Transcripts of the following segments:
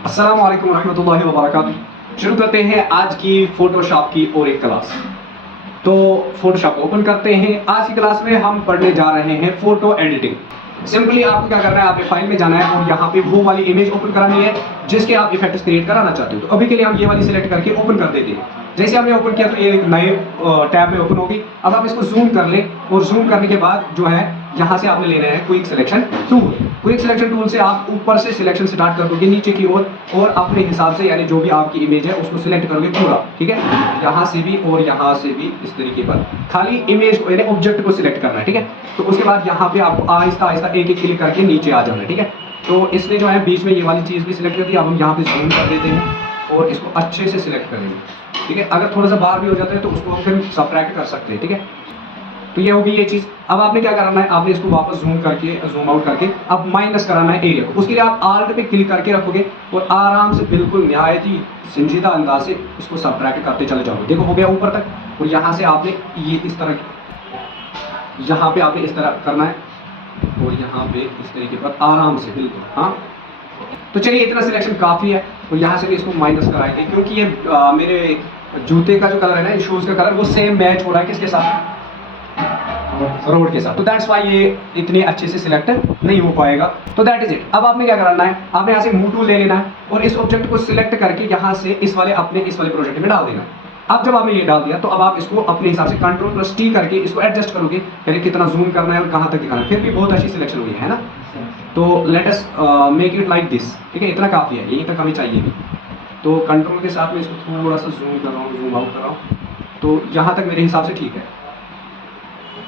अस्सलाम वालेकुम रहमतुल्लाहि व बरकातुहू। शुरू करते हैं आज की फोटोशॉप की और एक क्लास। तो फोटोशॉप ओपन करते हैं। आज की क्लास में हम पढ़ने जा रहे हैं फोटो एडिटिंग। सिंपली आपको क्या करना है, आपने फाइल में जाना है और यहाँ पे वो वाली इमेज ओपन करानी है जिसके आप इफेक्ट्स क्रिएट कराना चाहते हो। तो अभी के लिए हम ये वाली सिलेक्ट करके ओपन कर देते हैं। जैसे हमने ओपन किया तो ये एक नए टैब में ओपन होगी। अब आप इसको जूम कर लें और जूम करने के बाद जो है यहाँ से आपने लेना है quick selection tool. Quick selection tool से आप ऊपर से सिलेक्शन स्टार्ट कर दोगे नीचे की ओर और अपने हिसाब से यानी जो भी आपकी इमेज है उसको सिलेक्ट करोगे पूरा, ठीक है। यहाँ से भी और यहाँ से भी इस तरीके पर खाली इमेज को यानी ऑब्जेक्ट को सिलेक्ट करना है, ठीक है। तो उसके बाद यहाँ पे आपको आहिस्ता आहिस्ता एक एक क्लिक करके नीचे आ जाना है, ठीक है। तो इसने जो है बीच में ये वाली चीज़ भी सिलेक्ट कर दी। अब हम यहाँ पे जूम कर देते हैं और इसको अच्छे से सिलेक्ट करेंगे, ठीक है। अगर थोड़ा सा बाहर भी हो जाता है तो उसको हम फिर सब्ट्रैक्ट कर सकते हैं, ठीक है। तो ये होगी ये चीज़। अब आपने क्या करना है, आपने इसको वापस जूम आउट करके अब माइनस कराना है एरिया को। उसके लिए आप आल्ट पे क्लिक करके रखोगे और आराम से बिल्कुल निहायत ही संजीदा अंदाज से इसको सब्ट्रैक्ट करते चले जाओगे। देखो हो गया ऊपर तक। और यहाँ से आपने ये इस तरह, यहाँ पे आपने इस तरह करना है और यहाँ पे इस तरीके पर आराम से बिल्कुल। हाँ, तो चलिए इतना सिलेक्शन काफ़ी है। और यहाँ से भी इसको माइनस कराएंगे क्योंकि ये मेरे जूते का जो कलर है ना, शूज़ का कलर वो सेम मैच हो रहा है किसके साथ, रोड के साथ। तो दैट्स वाई ये इतने अच्छे से सिलेक्ट नहीं हो पाएगा। तो दैट इज इट। अब आपने क्या करना है, आपने यहाँ से मूव टूल ले लेना है और इस ऑब्जेक्ट को सिलेक्ट करके यहाँ से इस वाले प्रोजेक्ट में डाल देना है। अब जब आपने ये डाल दिया तो अब आप इसको अपने हिसाब से Ctrl+T करके इसको एडजस्ट करोगे, यानी कितना जूम करना है और कहाँ तक दिखाना है। फिर भी बहुत अच्छी सिलेक्शन हुई है ना। तो late us make it like this, ठीक है। इतना काफ़ी है, यही तक हमें चाहिए भी। तो कंट्रोल के साथ में इसको थोड़ा सा जूम कर रहा हूँ, जूम आउट कर रहा हूँ। तो यहाँ तक मेरे हिसाब से ठीक है।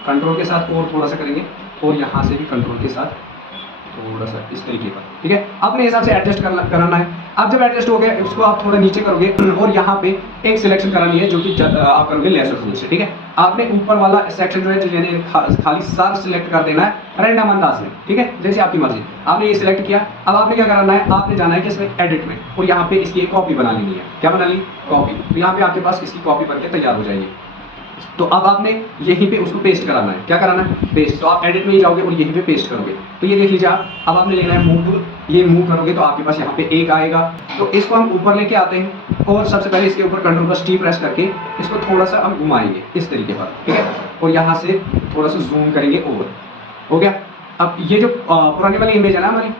कंट्रोल के साथ और थोड़ा सा करेंगे और यहाँ से भी कंट्रोल के साथ थोड़ा सा इस तरीके पर, ठीक है। अपने हिसाब से एडजस्ट कराना है। अब जब एडजस्ट हो गया इसको आप थोड़ा नीचे करोगे और यहाँ पे एक सिलेक्शन करानी है जो कि आप करोगे लेसर टूल से, ठीक है। आपने ऊपर वाला सेक्शन जो है यानी खाली सार सिलेक्ट कर देना है रैंडम अंदाज में, ठीक है, जैसे आपकी मर्जी। आपने ये सिलेक्ट किया। अब आपने क्या करना है, आपने जाना है कि इसमें एडिट में और यहाँ पे इसकी एक कॉपी बना लेनी है। क्या बना ली, कॉपी। तो यहाँ पे आपके पास इसकी कॉपी बनके तैयार हो जाएगी। तो अब आपने यहीं पे उसको पेस्ट कराना है। क्या कराना है, पेस्ट। तो आप एडिट में ही जाओगे और यहीं पे पेस्ट करोगे। तो ये देख लीजिए आप। अब आपने लेना है मूव टूल। ये मूव करोगे तो आपके पास यहाँ पे एक आएगा। तो इसको हम ऊपर लेके आते हैं और सबसे पहले इसके ऊपर Ctrl+T प्रेस करके इसको थोड़ा सा हम घुमाएंगे इस तरीके पर, ठीक है। और यहाँ से थोड़ा सा जूम करेंगे और हो गया। अब ये जो पुरानी वाली इमेज है ना हमारी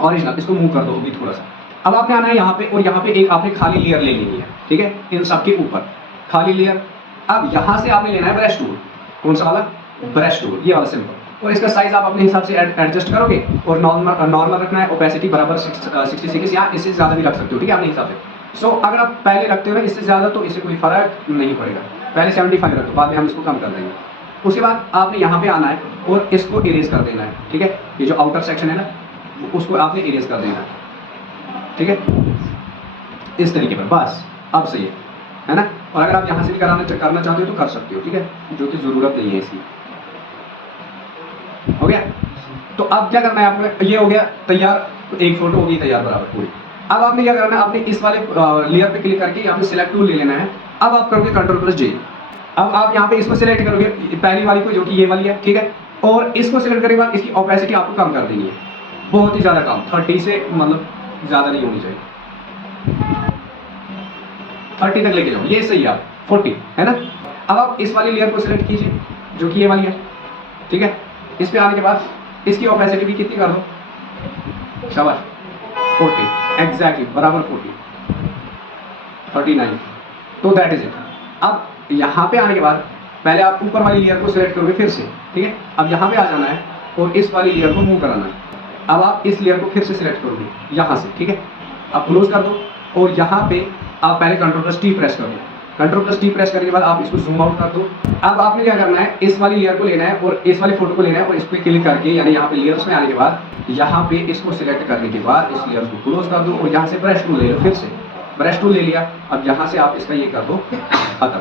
ओरिजिनल, इसको मूव कर दो अभी थोड़ा सा। अब आपने आना है यहाँ पे और यहाँ पे एक आपने खाली लेयर ले लेनी है, ठीक है। इन सबके ऊपर खाली लेयर। अब यहाँ से आपने लेना है ब्रश टूल। कौन सा वाला, ब्रश टूल, ये वाला सिंपल। और इसका साइज आप अपने हिसाब से एडजस्ट करोगे और नॉर्मल रखना है। ओपेसिटी बराबर 66 या इससे ज़्यादा भी रख सकते हो, ठीक है, अपने हिसाब से। सो अगर आप पहले रखते हो ना इससे ज़्यादा तो इससे कोई फर्क नहीं पड़ेगा। पहले 75 रखो, बाद में हम इसको कम कर देंगे। उसके बाद आपने यहाँ पे आना है और इसको इरेज कर देना है, ठीक है। ये जो आउटर सेक्शन है ना उसको आपने इरेज कर देना है, ठीक है, इस तरीके पर। बस अब सही है ना। और अगर आप यहाँ से भी करना चाहते हो तो कर सकते हो, ठीक है, जो कि ज़रूरत नहीं है इसकी। हो गया। तो अब क्या करना है आपको, ये हो गया तैयार। तो एक फोटो होगी तैयार बराबर पूरी। अब आपने क्या करना है, आपने इस वाले लेयर पे क्लिक करके यहाँ पे सिलेक्ट टूल ले लेना है। अब आप करोगे Ctrl+J। अब आप यहाँ पे इसको सिलेक्ट करोगे पहली वाली को जो कि ये वाली है, ठीक है। और इसको सिलेक्ट करने के बाद इसकी ओपेसिटी आपको कम कर देनी है, बहुत ही ज़्यादा कम, 30 से मतलब ज़्यादा नहीं होनी चाहिए, 30 तक लेके जाओ, ये सही है। आप 40 है ना। अब आप इस वाली लेयर को सिलेक्ट कीजिए जो कि ये वाली है, ठीक है। इस पे आने के बाद इसकी ओपेसिटी भी कितनी कर दो, शाबाश, 40 एग्जैक्टली बराबर 39। तो दैट इज इट। अब यहाँ पे आने के बाद पहले आप ऊपर वाली लेयर को सिलेक्ट करोगे फिर से, ठीक है। अब यहाँ पे आ जाना है और इस वाली लेयर को मूव कराना है। अब आप इस लेयर को फिर से सिलेक्ट करोगे यहाँ से, ठीक है। अब क्लोज कर दो और यहाँ पे आप पहले Ctrl+T प्रेस कर दो। Ctrl+T प्रेस करने के बाद आप इसको जूम आउट कर दो। अब आपने क्या करना है, इस वाली लेयर को लेना है और इस वाली फोटो को लेना है और इस पर क्लिक करके यानी यहाँ पे लेयर्स में आने के बाद यहाँ पे इसको सिलेक्ट करने के बाद इस लेयर को क्लोज कर दो और यहाँ से ब्रश टूल ले लो। फिर से ब्रश टूल ले लिया। अब यहाँ से आप इसका ये कर दो खत्म,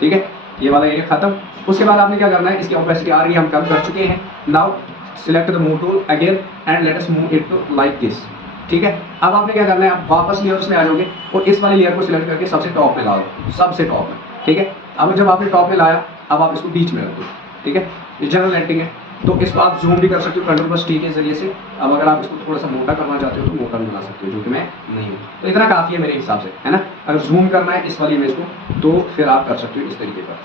ठीक है, ये वाला एरिया खत्म। उसके बाद आपने क्या करना है, इसकी ओपेसिटी आ रही है, हम कम कर चुके हैं। Now select the move tool again and let us move it to like this, ठीक है। अब आपने क्या करना है, आप वापस लेयर्स में आ जाओगे और इस वाली लेयर को सिलेक्ट करके सबसे टॉप में ला दो, सबसे टॉप में, ठीक है। अब जब आपने टॉप में लाया अब आप इसको बीच में रख दो, ठीक है। ये जनरल एडिटिंग है। तो इसको आप जूम भी कर सकते हो कंट्रोल+T के जरिए से। अब अगर आप इसको थोड़ा सा मोटा करना चाहते हो तो मोटा भी बना सकते हो, जो कि मैं नहीं हूँ। तो इतना काफ़ी है मेरे हिसाब से, है ना। अगर जूम करना है इस वाली इमेज को तो फिर आप कर सकते हो इस तरीके पर,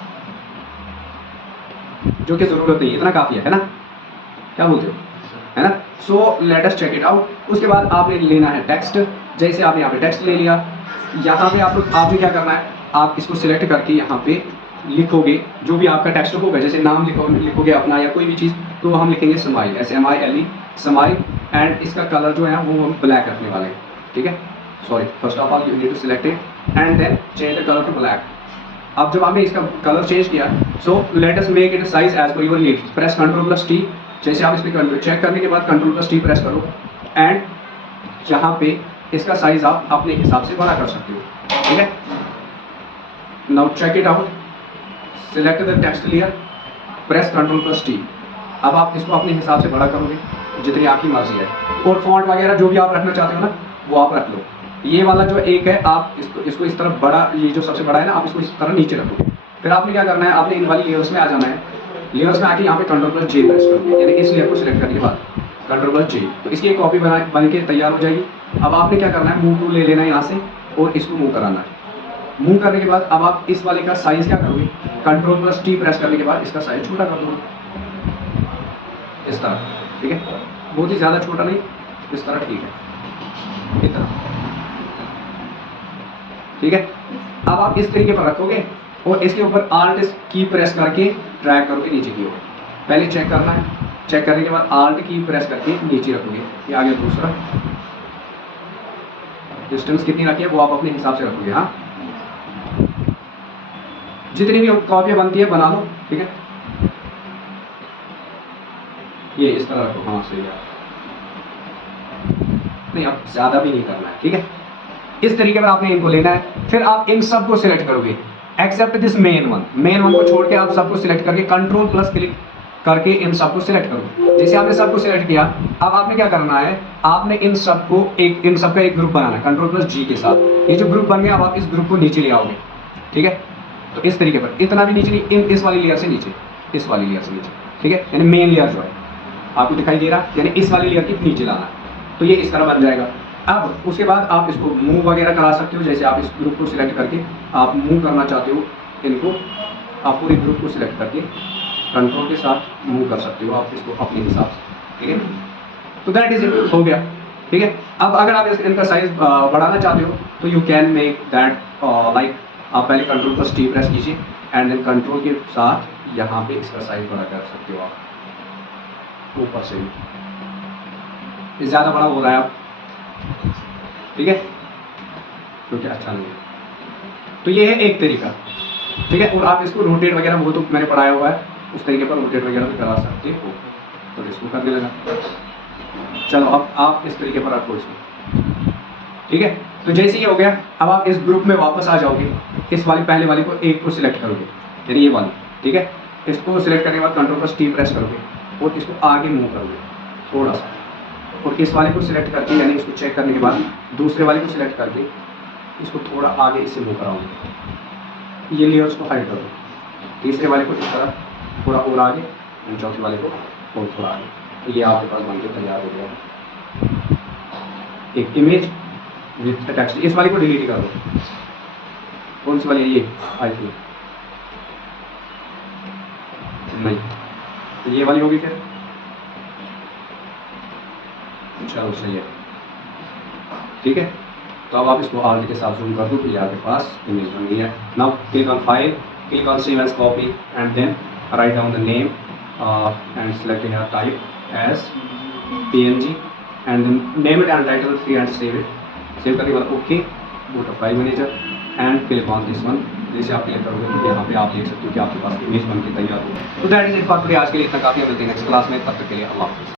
जो कि ज़रूरत नहीं है, इतना काफ़ी है ना। क्या बोलते हो, है ना। So let us check it out. उसके बाद आपने लेना है टेक्स्ट। जैसे आपने यहाँ पे टेक्स्ट ले लिया, यहाँ पे आपने क्या करना है, आप इसको सिलेक्ट करके यहाँ पे लिखोगे जो भी आपका टेक्स्ट होगा। जैसे नाम लिखोगे अपना या कोई भी चीज़, तो हम लिखेंगे स्माइल, SMILE स्माइल। एंड इसका कलर जो है वो हम ब्लैक रखने वाले हैं, ठीक है। Sorry, first of all you need to select it and then change the colour to black. अब जब आपने इसका कलर चेंज किया, so let us make it size as per your need. Press control T. जैसे आप इसमें चेक करने के बाद कंट्रोल+T प्रेस करो एंड यहाँ पे इसका साइज आप अपने हिसाब से बड़ा कर सकते हो, ठीक है। Now check it out, select the text layer, press control T. अब आप इसको अपने हिसाब से बड़ा करोगे जितनी आपकी मर्जी है, और फॉन्ट वगैरह जो भी आप रखना चाहते हो ना वो आप रख लो। ये वाला जो एक है आप इसको इस तरफ बड़ा, ये जो सबसे बड़ा है ना, आप इसको इस तरह नीचे रखोगे। फिर आपने क्या करना है, आपने इन वाली लेयर्स में आ जाना है। लेयर्स में आके यहाँ पे कंट्रोल+J प्रेस करोगे, यानी इस लेयर को सिलेक्ट करने के बाद कंट्रोल+J, तो इसकी एक कॉपी बन के तैयार हो जाएगी। अब आपने क्या करना है, मूव टू ले लेना है यहाँ से और इसको मूव कराना है। मूव करने के बाद अब आप इस वाले का साइज क्या करोगे, कंट्रोल+T प्रेस करने के बाद इसका साइज छोटा कर दोगे इस तरह, ठीक है। बहुत ही ज़्यादा छोटा नहीं, इस तरह, ठीक है, इतना, ठीक है। अब आप इस तरीके पर रखोगे और इसके ऊपर Alt की प्रेस करके ड्रैग करोगे नीचे की ओर। पहले चेक करना है, चेक करने के बाद Alt की प्रेस करके नीचे रखोगे। ये आ गया दूसरा। डिस्टेंस कितनी रखी है वो आप अपने हिसाब से रखोगे, हाँ। जितनी भी कॉपियाँ बनती है बना लो, ठीक है। ये इस तरह रखो, हाँ सही है। नहीं, अब ज़्यादा भी नहीं करना है, ठीक है। इस तरीके पर आपने इनको लेना है। फिर आप इन सब को सिलेक्ट करोगे एक्सेप्ट दिस मेन वन को छोड़ के आप सबको सिलेक्ट करके कंट्रोल+ क्लिक करके इन सबको सिलेक्ट करो। जैसे आपने सबको सिलेक्ट किया, अब आपने क्या करना है, आपने इन सबका एक ग्रुप बनाना है कंट्रोल+G के साथ। ये जो ग्रुप बन गया, अब आप इस ग्रुप को नीचे ले आओगे, ठीक है। तो इस तरीके पर, इतना भी नीचे नहीं, इस वाली लेयर से नीचे, इस वाली लेयर से नीचे, ठीक है। यानी मेन लेयर जो है आपको दिखाई दे रहा है, यानी इस वाली लेयर के नीचे लाना, तो ये इस तरह बन जाएगा। अब उसके बाद आप इसको मूव वगैरह करा सकते हो। जैसे आप इस ग्रुप को सिलेक्ट करके आप मूव करना चाहते हो इनको, आप पूरे ग्रुप को सिलेक्ट करके कंट्रोल के साथ मूव कर सकते हो आप इसको अपने हिसाब से, ठीक है। तो दैट इज इट, हो गया, ठीक है। अब अगर आप इनका साइज बढ़ाना चाहते हो तो you can make that like, आप पहले कंट्रोल+T प्रेस कीजिए एंड देन कंट्रोल के साथ यहाँ पे इसका साइज बड़ा कर सकते हो आप ऊपर से भी। ये ज़्यादा बड़ा हो रहा है आप, ठीक है, क्योंकि अच्छा नहीं है। तो ये है एक तरीका, ठीक है। और आप इसको रोटेट वगैरह, वो तो मैंने पढ़ाया हुआ है, उस तरीके पर रोटेट वगैरह भी करा सकते हो। तो इसको करने लगा, चलो अब आप इस तरीके पर रखो इसको, ठीक है। तो जैसे ये हो गया, अब आप इस ग्रुप में वापस आ जाओगे। इस वाली पहले वाली को एक को सिलेक्ट करोगे, यानी ये वाली, ठीक है। इसको सिलेक्ट करने के बाद कंट्रोल+T प्रेस करोगे और इसको आगे मूव करोगे थोड़ा सा, और इस वाले को सिलेक्ट करके, यानी इसको चेक करने के बाद दूसरे वाले को सिलेक्ट करके इसको थोड़ा आगे इससे मूव कराओगे। ये लेयर्स को हाइड करो। तीसरे वाले को इस तरह थोड़ा और आगे, और चौथे वाले को और थोड़ा आगे। ये आपके पास बनके तैयार हो गया एक इमेज विद टेक्स्ट। इस वाले को डिलीट कर दो। कौन सी वाली है ये, आई थी नहीं, तो ये वाली होगी फिर, चलो सही है, ठीक है। तो अब आप इसको Alt के साथ जूम कर दो तो ये आपके पास इमेज बन गई है। Now click on file, click on save as copy and then write down the name and select your type as PNG and then name it and title free and save it. Save करने के बाद okay, go to file manager and click on this one. जैसे आप click करोगे तो यहाँ पे आप देख सकते हो कि आपके पास इमेज बन के तैयार हो। तो that is it for today. आज के लिए इतना काफ़ी है, मिलते हैं नेक्स्ट क्लास में, तब तक के लिए अल्लाह हाफ़िज़।